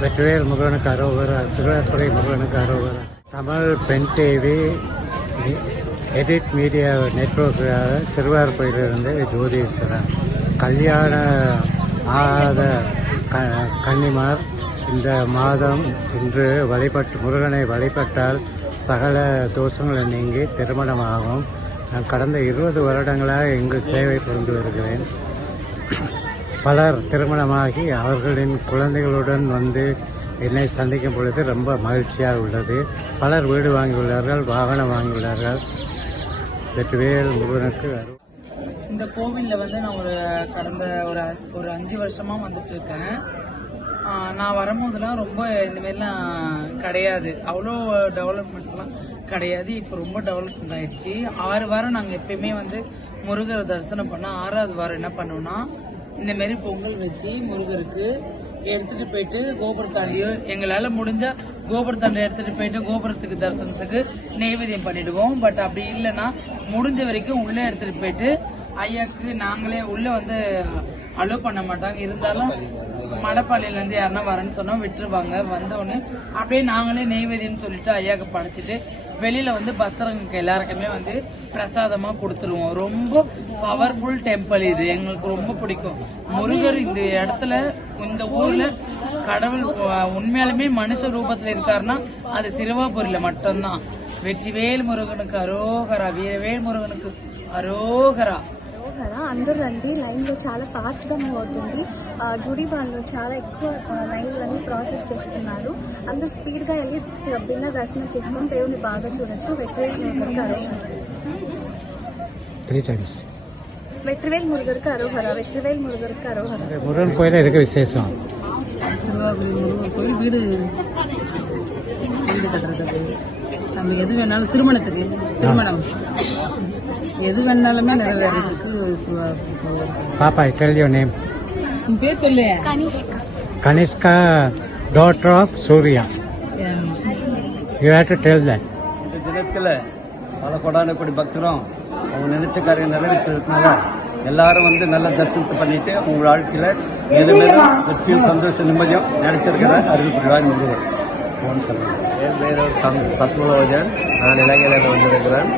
வெற்றிவேல் முருகனுக்கு அரோகரா, சிறுவார்புரை முருகனுக்கு அரோகரா. தமிழ் பெண் டிவி எடிட் மீடியா நெட்வொர்க்காக சிறுவார்புரையிலிருந்து ஜோதீஸ்வரன். கல்யாண ஆகாத கன்னிமார் இந்த மாதம் இன்று முருகனை வழிபட்டால் சகல தோஷங்கள் நீங்கி திருமணமாகும். நான் கடந்த 20 வருடங்களாக இங்கு சேவை புரிந்து வருகிறேன். பலர் திருமணமாகி அவர்களின் குழந்தைகளுடன் வந்து என்னை சந்திக்கும் பொழுது ரொம்ப மகிழ்ச்சியாக உள்ளது. பலர் வீடு வாங்கியுள்ளார்கள், வாகனம் வாங்கியுள்ளார்கள். வெற்றிவேல் முருகனுக்கு இந்த கோவிலில் நான் கடந்த ஒரு 5 வருஷமாக வந்துட்டு இருக்கேன். நான் வரும்போதெல்லாம் ரொம்ப இந்தமாரிலாம் கிடையாது, அவ்வளோ டெவலப்மெண்ட்லாம் கிடையாது. இப்போ ரொம்ப டெவலப்மெண்ட் ஆயிடுச்சு. 6 வாரம் நாங்கள் எப்பயுமே முருகரை தரிசனம் பண்ணால் 6வது வாரம் என்ன பண்ணுவோம்னா இந்தமாரி பொங்கல் வச்சு முருகருக்கு எடுத்துட்டு போயிட்டு கோபுரத்தாண்டியோ எங்களால் முடிஞ்சா கோபுரத்தாண்டி எடுத்துட்டு போயிட்டு கோபுரத்துக்கு தரிசனத்துக்கு நெய்வேத்தியம் பண்ணிடுவோம். பட் அப்படி இல்லைன்னா முடிஞ்ச வரைக்கும் உள்ளே எடுத்துட்டு போயிட்டு ஐயாக்கு நாங்களே உள்ள அலோவ் பண்ண மாட்டாங்க. இருந்தாலும் மடப்பாளையிலேருந்து யாருன்னா வரேன்னு சொன்னா விட்டுருவாங்க. வந்தோடனே அப்படியே நாங்களே நெய்வேத்தியம்னு சொல்லிட்டு ஐயாக்கு படைச்சிட்டு வெளியில பக்தர்களுக்கு எல்லாருக்குமே பிரசாதமா கொடுத்துருவோம். ரொம்ப பவர்ஃபுல் டெம்பிள் இது, எங்களுக்கு ரொம்ப பிடிக்கும். முருகர் இந்த இடத்துல இந்த ஊர்ல கடவுள் உண்மையாலுமே மனுஷ ரூபத்துல இருக்காருன்னா அது சிறுவாபுரியில மட்டும்தான். வெற்றிவேல் మురుగனுக்கு అరోగరా, వీరవేల్ మురుగనుకు అరోగరా. అందరూ రండి. లైన్లో చాలా ఫాస్ట్గా మూవ్ అవుతుంది. గుడి వాళ్ళు చాలా ఎక్కువ లైన్లన్నీ ప్రాసెస్ చేస్తున్నారు. అందరూ స్పీడ్గా వెళ్ళి బిన్న దర్శనం చేసుకొని దేవుని బాగా చూడొచ్చు. వెట్రివేల్ మురుగనుக்கு அரோகரா. வெற்றிவேல் முருகருக்கு அரோகரா. முருகன் கோயில இருக்க விசேஷம் கோயில் வீடு கட்டுறது, நம்ம எது வேணாலும் திருமணம் எது வேணாலுமே நிறைவேறதுக்கு. பாப்பா, tell your name. உன் பேர் சொல்லு. Kanishka, daughter of Surya. You have to tell that. இந்த தினத்தில் பல கொடானக்கூடி பக்தரும் அவங்க நினைச்ச காரியம் நிறைவேற்றிருக்கனால எல்லாரும் நல்லா தரிசனத்தை பண்ணிட்டு உங்க வாழ்க்கையில மேலும் மேலும் வெற்றியும் சந்தோஷம் நிம்மதியும் நினைச்சிருக்கிற அருள் புரிவார் முருகர். என் பேர் பத்மலோஜன். நான் இலங்கையிலிருந்து வந்திருக்கிறேன்.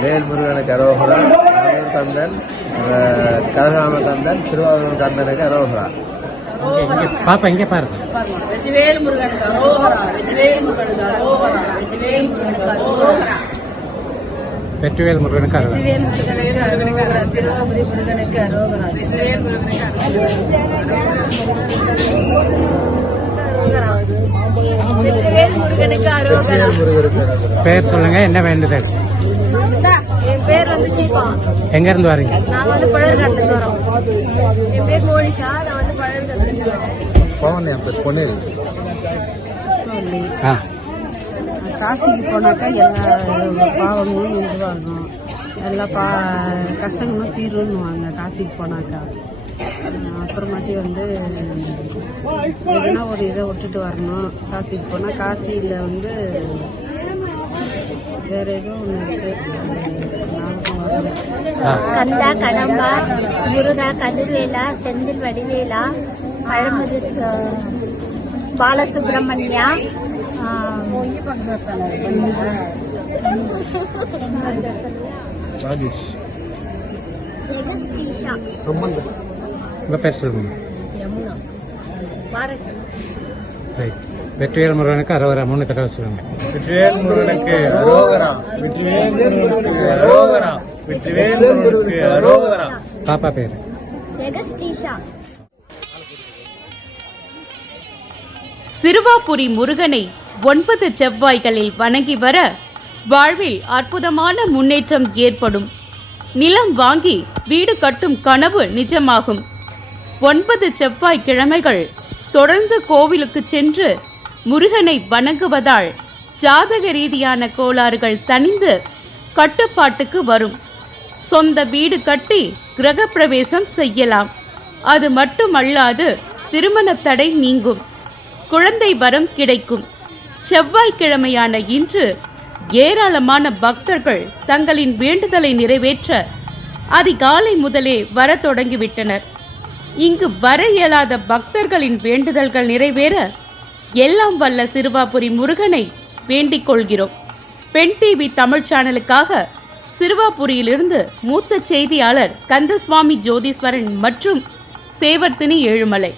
வேல் முருகனுக்கு அரோகரா, நல்லூர் கந்தன், கதிராம கந்தன், திருவாரூர் கந்தனுக்கு அரோகரா. பாப்பா இங்க பாருங்க. வெற்றிவேல் முருகனுக்கு அரோகரா, வெற்றிவேல் முருகனுக்கு அரோகரா, வெற்றிவேல் முருகனுக்கு அரோகரா. வெற்றிவேல் முருகனுக்கு அரோகரா, வெற்றிவேல் முருகனுக்கு அரோகரா, திருவாபுரி முருகனுக்கு அரோகரா, வெற்றிவேல் முருகனுக்கு வெற்றிவேல் முருகனுக்கு அரோகரா. பேர் சொல்லுங்க, என்ன வேண்டுதல்? என் பேர் ஷீபா. எங்க இருந்து வரீங்க? நான் பழர்கட்டுல வரோம். என் பேர் மோனிஷா. நான் பழர்கட்டுல வரேன். காசிக்கு போனாக்கா எல்லா பாவங்களும் இதுவாகும், எல்லா கஷ்டங்களும் தீருன்னுவாங்க காசிக்கு போனாக்கா. அப்புறமாட்டி எதுனா ஒரு இதை விட்டுட்டு வரணும். காசிக்கு போனால் காசியில் வேற ஏதோ ஒன்று இருக்கு. கந்தா, கடம்பா, முருகா, கதிர்வேலா, செந்தில் வடிவேலா, பழமுதிர் பாலசுப்ரமணியா, உங்க பேர் சொல்லுங்க. யமுனா, பாரத். வெற்றிவேல் முருகனுக்கு அரோகரா. 3 தடவை சொல்லுங்க. வெற்றிவேல் முருகனுக்கு அரோகரா, வெற்றிவேல் முருகனுக்கு அரோகரா, வெற்றிவேல் முருகனுக்கு அரோகரா. பாப்பா பேரு ஜெகஸ்டீஷா. சிறுவாபுரி முருகனை 9 செவ்வாய்களில் வணங்கி வர வாழ்வில் அற்புதமான முன்னேற்றம் ஏற்படும். நிலம் வாங்கி வீடு கட்டும் கனவு நிஜமாகும். 9 செவ்வாய் கிழமைகள் தொடர்ந்து கோவிலுக்கு சென்று முருகனை வணங்குவதால் ஜாதக ரீதியான கோளாறுகள் தணிந்து கட்டுப்பாட்டுக்கு வரும். சொந்த வீடு கட்டி கிரகப்பிரவேசம் செய்யலாம். அது மட்டுமல்லாது திருமண தடை நீங்கும், குழந்தை வரம் கிடைக்கும். செவ்வாய்க்கிழமையான இன்று ஏராளமான பக்தர்கள் தங்களின் வேண்டுதலை நிறைவேற்ற அதிகாலை முதலே வர தொடங்கிவிட்டனர். இங்கு வர இயலாத பக்தர்களின் வேண்டுதல்கள் நிறைவேற எல்லாம் வல்ல சிறுவாபுரி முருகனை வேண்டிக் கொள்கிறோம். பெண் டிவி தமிழ் சேனலுக்காக சிறுவாபுரியிலிருந்து மூத்த செய்தியாளர் கந்தசுவாமி ஜோதீஸ்வரன் மற்றும் சேவர்த்தினி ஏழுமலை.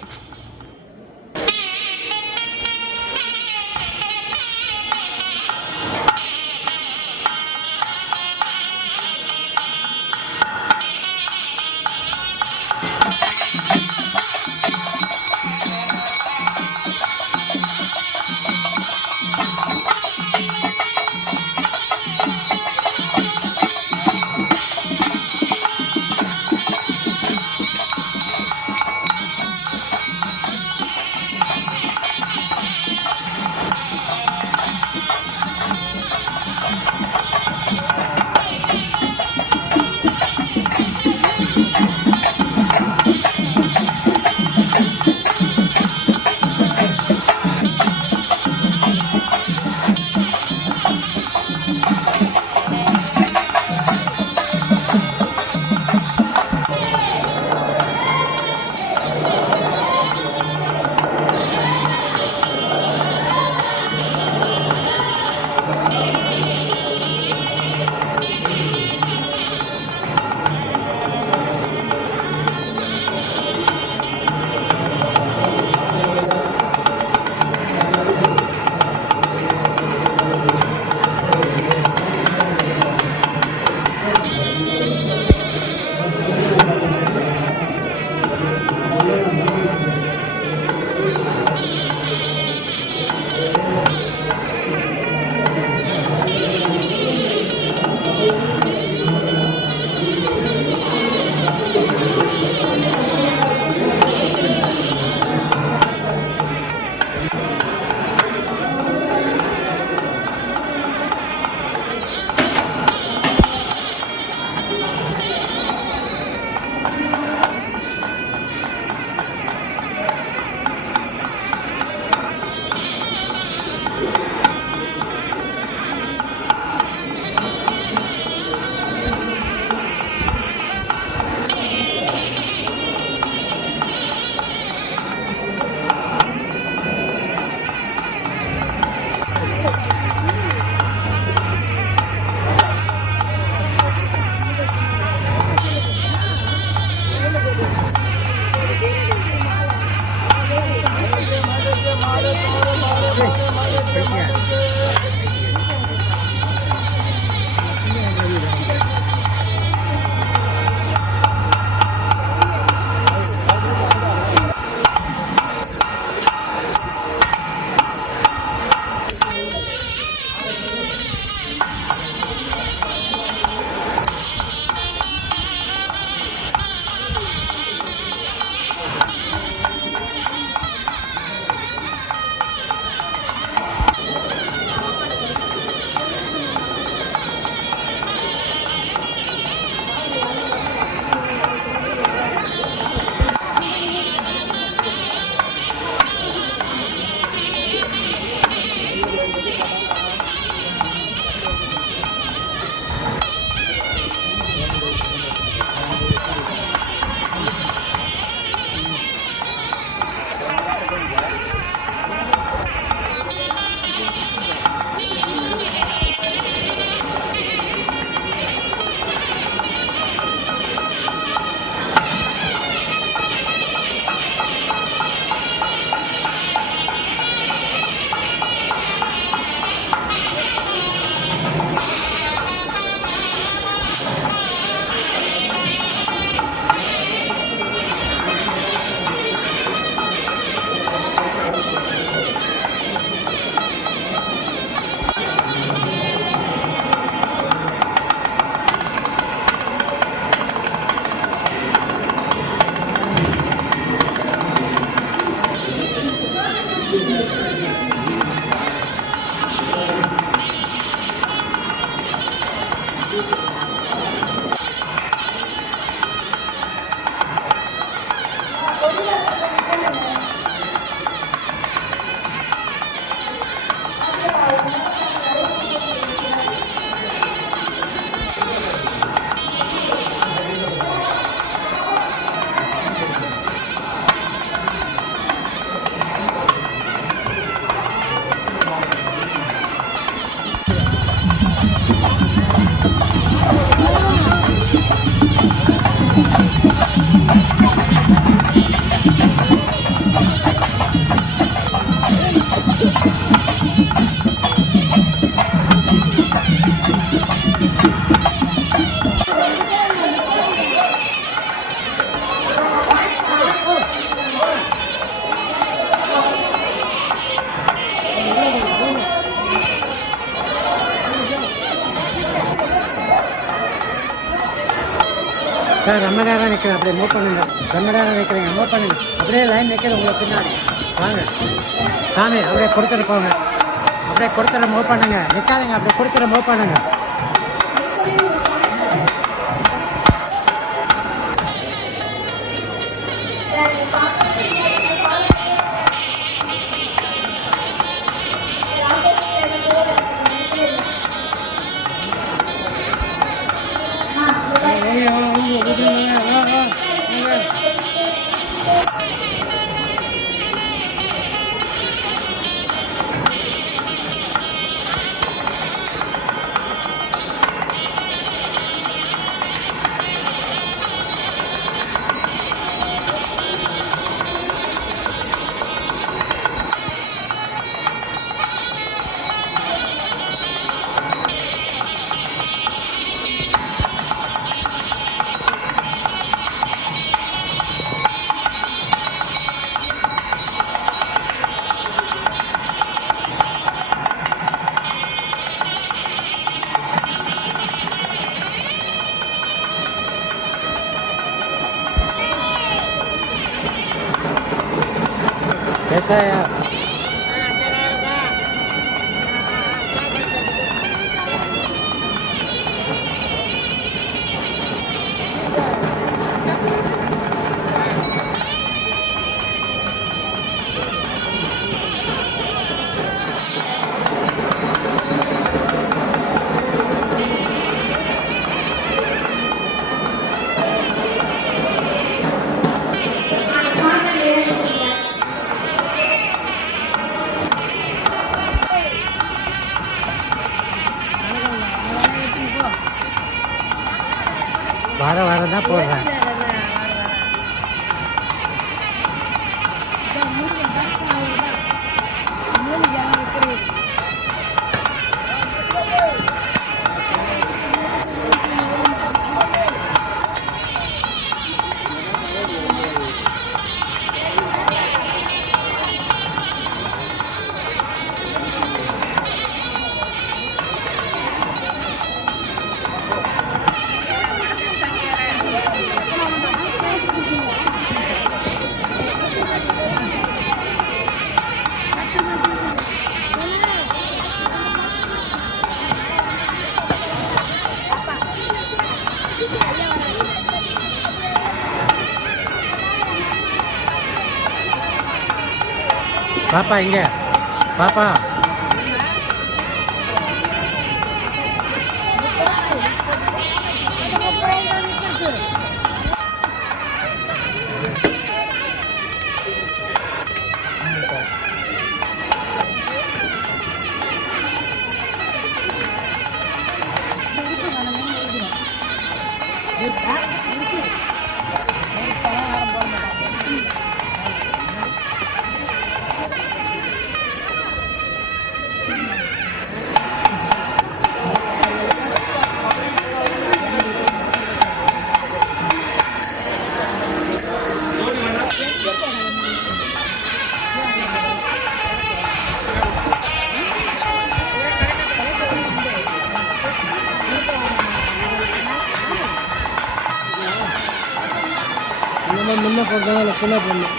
சார் ரொம்ப நேரம் நிற்கிறேன், அப்படியே மூவ் பண்ணுங்க. ரொம்ப நேரம் நிற்கிறீங்க, மூவ் பண்ணுங்க. அப்படியே லைன் நிற்கிறது உங்களுக்கு பின்னாடி. வாங்க சாமி, அப்படியே கொடுத்துட்டு போங்க. அப்படியே கொடுத்துட்டு மூவ் பண்ணுங்க, நிற்காதீங்க, அப்படியே கொடுத்துட்டு மூவ் பண்ணுங்க. कैसा है यार? வாரம் தான் போடுறேன். பாப்பா இங்க பாப்பா, முன்ன போடுறதால பின்ன போடணும்.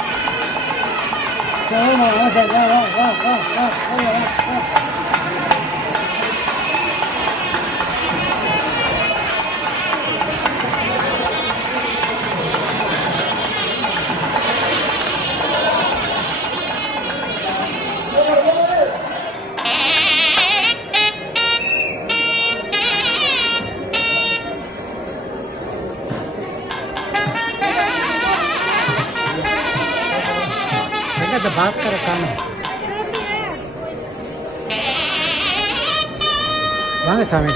இந்த பாஸ்கரை காணும். வாங்க சாமி.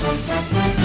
வணக்கம்.